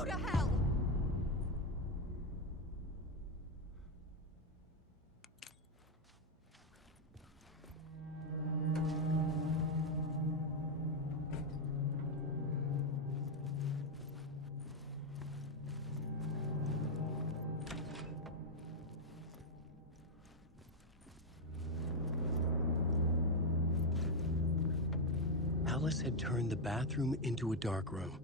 Go to hell! Alice had turned the bathroom into a dark room.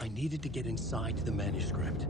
I needed to get inside the manuscript.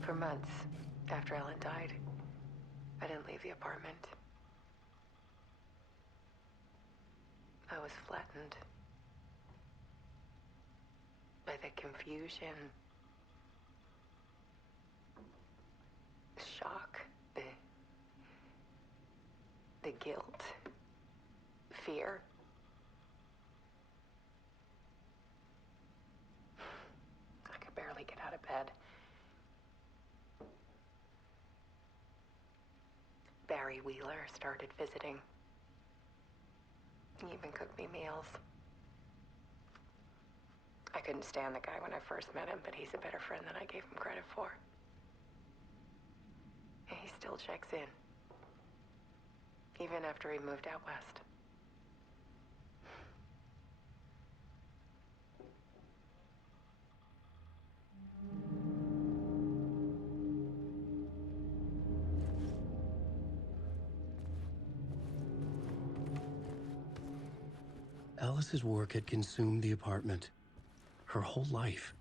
For months after Ellen died, I didn't leave the apartment. I was flattened by the confusion, the shock, the guilt, fear. I could barely get out of bed. Barry Wheeler started visiting. He even cooked me meals. I couldn't stand the guy when I first met him, but he's a better friend than I gave him credit for. And he still checks in, even after he moved out west. Alice's work had consumed the apartment, her whole life.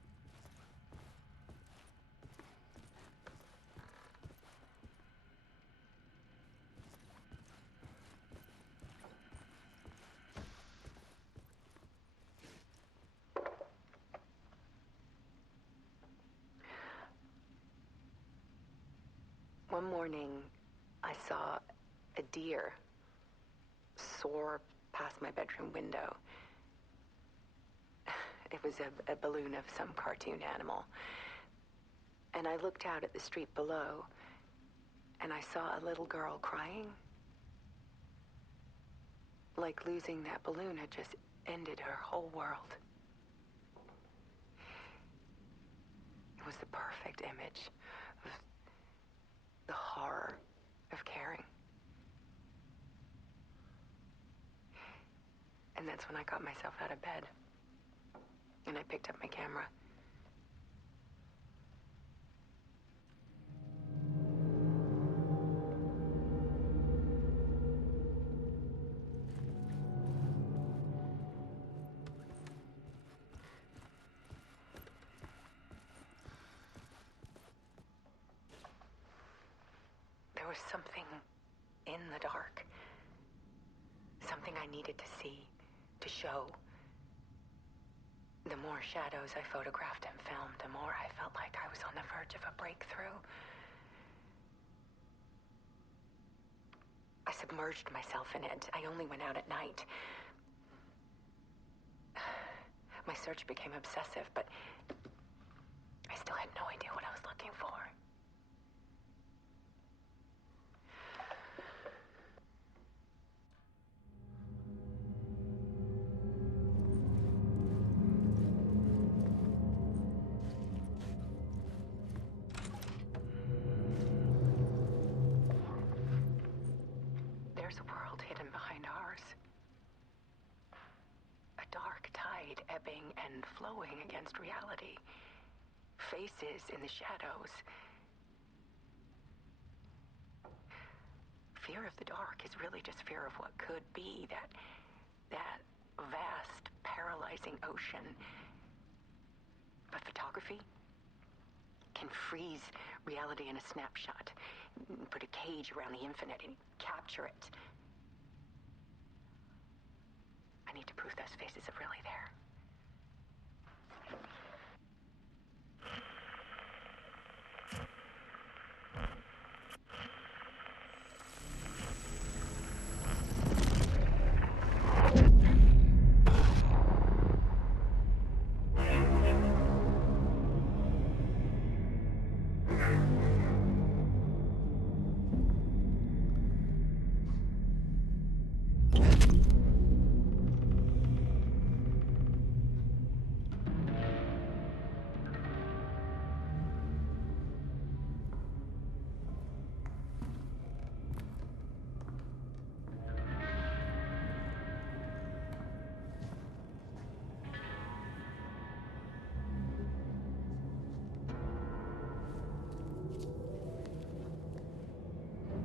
One morning, I saw a deer soar past my bedroom window. It was a balloon of some cartoon animal. And I looked out at the street below, and I saw a little girl crying. Like losing that balloon had just ended her whole world. was the perfect image of the horror of caring. And that's when I got myself out of bed. And I picked up my camera. There was something in the dark. Something I needed to see, to show. The more shadows I photographed and filmed, the more I felt like I was on the verge of a breakthrough. I submerged myself in it. I only went out at night. My search became obsessive, but I still had no idea what I was looking for. There's a world hidden behind ours. A dark tide ebbing and flowing against reality. Faces in the shadows. Fear of the dark is really just fear of what could be, that vast, paralyzing ocean. But photography can freeze reality in a snapshot, put a cage around the infinite and capture it. I need to prove those faces are really there.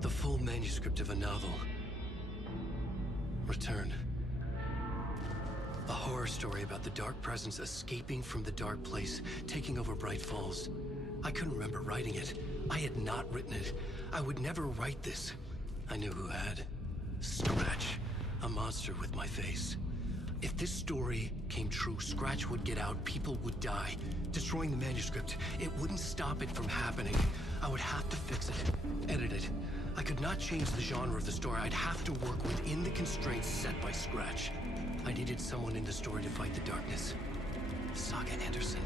The full manuscript of a novel. Return. A horror story about the dark presence escaping from the dark place, taking over Bright Falls. I couldn't remember writing it. I had not written it. I would never write this. I knew who had. Scratch. A monster with my face. If this story came true, Scratch would get out, people would die. Destroying the manuscript, it wouldn't stop it from happening. I would have to fix it, edit it. I could not change the genre of the story. I'd have to work within the constraints set by Scratch. I needed someone in the story to fight the darkness. Saga Anderson.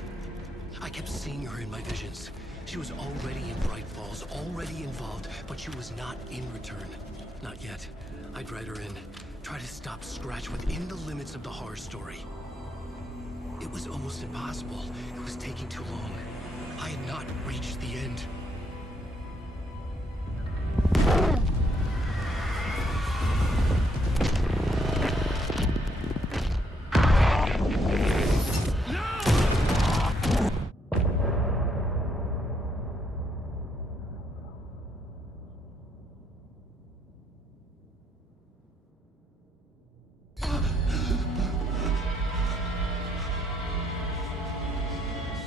I kept seeing her in my visions. She was already in Bright Falls, already involved, but she was not in Return. Not yet. I'd write her in. Try to stop Scratch within the limits of the horror story. It was almost impossible. It was taking too long. I had not reached the end.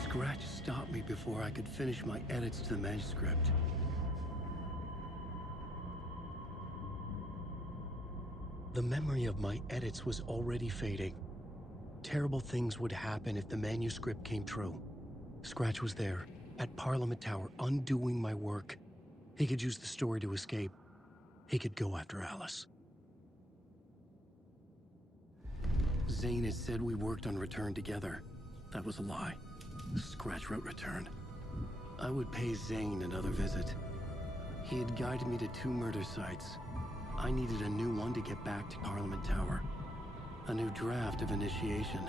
Scratch stopped me before I could finish my edits to the manuscript. The memory of my edits was already fading. Terrible things would happen if the manuscript came true. Scratch was there, at Parliament Tower, undoing my work. He could use the story to escape. He could go after Alice. Zane had said we worked on Return together. That was a lie. Scratch wrote Return. I would pay Zane another visit. He had guided me to 2 murder sites. I needed a new one to get back to Parliament Tower. A new draft of Initiation.